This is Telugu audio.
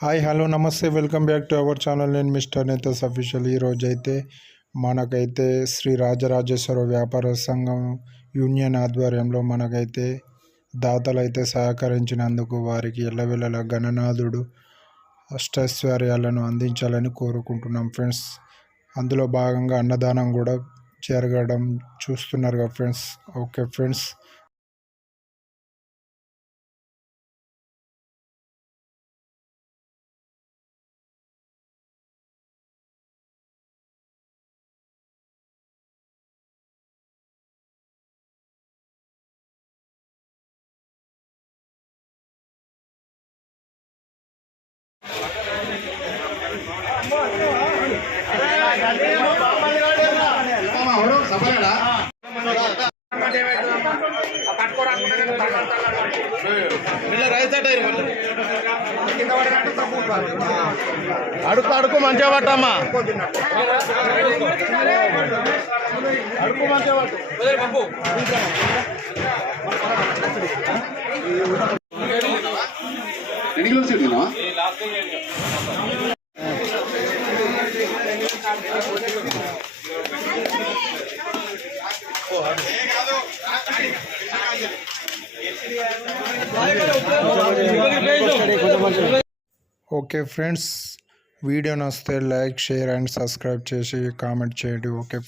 హాయ్ హలో నమస్తే welcome back to our channel. నేను మిస్టర్ నేతస్ అఫీషియల్. ఈరోజైతే మనకైతే శ్రీ రాజరాజేశ్వర వ్యాపార సంఘం యూనియన్ ఆధ్వర్యంలో మనకైతే దాతలైతే సహకరించినందుకు వారికి ఎల్లవెల్లలా గణనాథుడు అష్టైశ్వర్యాలను అందించాలని కోరుకుంటున్నాం ఫ్రెండ్స్. అందులో భాగంగా అన్నదానం కూడా జరగడం చూస్తున్నారుగా ఫ్రెండ్స్. Okay friends. అడుగు అడుగు మంచిగా పట్టమ్మా, అడుగు మంచిగా పట్టు. ఓకే ఫ్రెండ్స్, వీడియో నచ్చితే లైక్, షేర్ అండ్ సబ్స్క్రైబ్ చేసి కామెంట్ చేయండి. ఓకే.